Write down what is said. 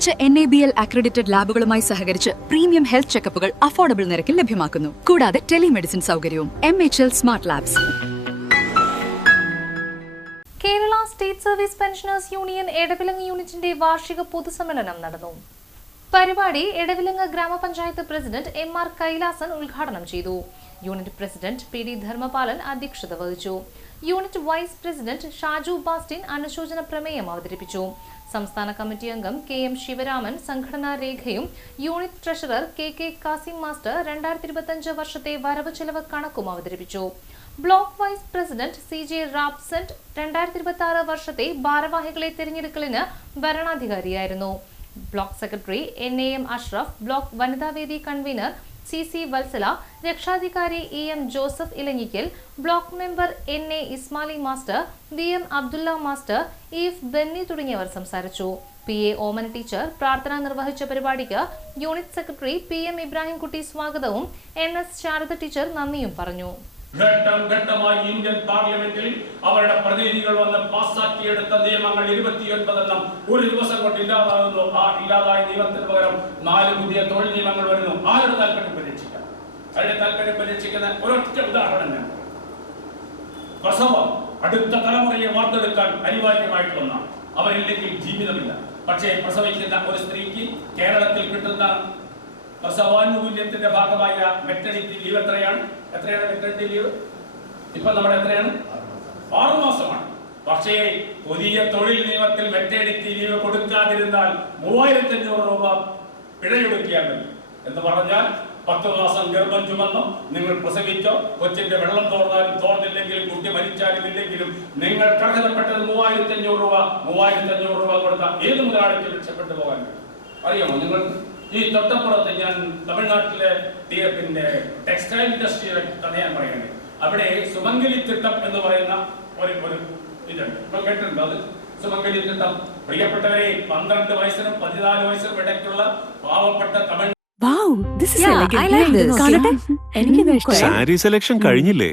മികച്ച N A B L accredited ലാബുകളുമായി സഹകരിച്ച് premium health ചെക്കപ്പുകൾ affordable നിരക്കിൽ ലഭ്യമാക്കുന്നു. കൂടാതെ ടെലിമെഡിസിൻ സൗകര്യവും M H L smart labs Kerala state service pensioners union Edavilangu യൂണിറ്റിന്റെ വാർഷിക പൊതുസമ്മേളനം നടന്നു. പരിപാടി എടവിലങ്ങ് ഗ്രാമപഞ്ചായത്ത് പ്രസിഡന്റ് എം ആർ കൈലാസൻ ഉദ്ഘാടനം ചെയ്തു. Unit president P D Dharmapalan അധ്യക്ഷത വഹിച്ചു. Unit vice president Shaju Bastin അനുശോചന പ്രമേയം അവതരിപ്പിച്ചു. സംസ്ഥാന കമ്മിറ്റി അംഗം കെ എം ശിവരാമൻ സംഘടനാ രേഖയും unit treasurer K K Kasim master രണ്ടായിരത്തി ഇരുപത്തിയഞ്ച് വർഷത്തെ വരവ് ചെലവ് കണക്കും അവതരിപ്പിച്ചു. Block vice president C J റാബ്സെന്റ് രണ്ടായിരത്തി ഇരുപത്തി ആറ് വർഷത്തെ ഭാരവാഹികളെ തിരഞ്ഞെടുക്കലിന് ഭരണാധികാരിയായിരുന്നു. Block secretary N A M Ashraf block Vanithavedi convener C C Vatsala രക്ഷാധികാരി E M Joseph Elanjikkal block member N A Ismail master V M Abdullah master if Benny തുടങ്ങിയവർ സംസാരിച്ചു. P A Omana teacher പ്രാർത്ഥന നിർവഹിച്ച പരിപാടിക്ക് unit secretary P M Ibrahimkutty സ്വാഗതവും N S Sharada teacher നന്ദിയും പറഞ്ഞു. ഘട്ടം ഘട്ടമായി ഇന്ത്യൻ പാർലമെന്റിൽ അവരുടെ പ്രതിനിധികൾ വന്ന് പാസാക്കിയെടുത്ത നിയമങ്ങൾ ഇരുപത്തിയൊൻപതെണ്ണം ഒരു ദിവസം കൊണ്ട് ഇല്ലാതാകുന്നു. ആ ഇല്ലാതായ നിയമത്തിന് പകരം നാല് പുതിയ തൊഴിൽ നിയമങ്ങൾ വരുന്നു. ആരുടെ താല്പര്യം പരീക്ഷിക്കാം അവരുടെ താല്പര്യം പരീക്ഷിക്കുന്ന ഒരൊറ്റ ഉദാഹരണം ഞാൻ. പ്രസവം അടുത്ത തലമുറയെ വാർത്തെടുക്കാൻ അനിവാര്യമായിട്ടുള്ള അവരില്ലെങ്കിൽ ജീവിതമില്ല. പക്ഷേ പ്രസവിക്കുന്ന ഒരു സ്ത്രീക്ക് കേരളത്തിൽ കിട്ടുന്ന പ്രസവാനുകൂല്യത്തിന്റെ ഭാഗമായ മെറ്റർണിറ്റി ലീവ് എത്രയാണ്? എത്രയാണ് മെറ്റർണിറ്റി ലീവ് ഇപ്പൊ നമ്മുടെ എത്രയാണ്? ആറു മാസമാണ്. പക്ഷേ പുതിയ തൊഴിൽ നിയമത്തിൽ മെറ്റേണിറ്റി ലീവ് കൊടുക്കാതിരുന്നാൽ മൂവായിരത്തി അഞ്ഞൂറ് രൂപ പിഴയൊടുക്കിയാൽ മതി. എന്ന് പറഞ്ഞാൽ പത്ത് മാസം ഗർഭം ചുമന്നോ നിങ്ങൾ പ്രസവിച്ചോ കൊച്ചിന്റെ വെള്ളം തോർന്നാലും തോർന്നില്ലെങ്കിലും കുട്ടി മരിച്ചാലും ഇല്ലെങ്കിലും നിങ്ങൾ അർഹതപ്പെട്ടത് മൂവായിരത്തി അഞ്ഞൂറ് രൂപ മൂവായിരത്തി അഞ്ഞൂറ് രൂപ കൊടുത്താൽ ഏത് മുതലാളിക്ക് രക്ഷപ്പെട്ടു പോകാൻ അറിയാമോ നിങ്ങൾ? ഈ തൊട്ടപ്പുറത്ത് ഞാൻ തമിഴ്നാട്ടിലെ പിന്നെ ടെക്സ്റ്റൈൽ ഇൻഡസ്ട്രിയുടെ കഥ ഞാൻ പറയുന്നത്. അവിടെ സുമംഗലി തിട്ടം എന്ന് പറയുന്ന ഒരു ഒരു ഇതുണ്ട്. ഇപ്പോൾ കേട്ടിട്ടുണ്ട് അത്? സുമംഗലി തിട്ടം. പ്രിയപ്പെട്ടവരെ പന്ത്രണ്ട് വയസ്സിനും പതിനാല് വയസ്സിനും ഇടയ്ക്കുള്ള പാവപ്പെട്ട Tamil wow this is Yeah, elegant I like this. കാണട്ടെ? എനിക്കിത് ഇഷ്ടമായി സാരി സെലക്ഷൻ കഴിഞ്ഞില്ലേ?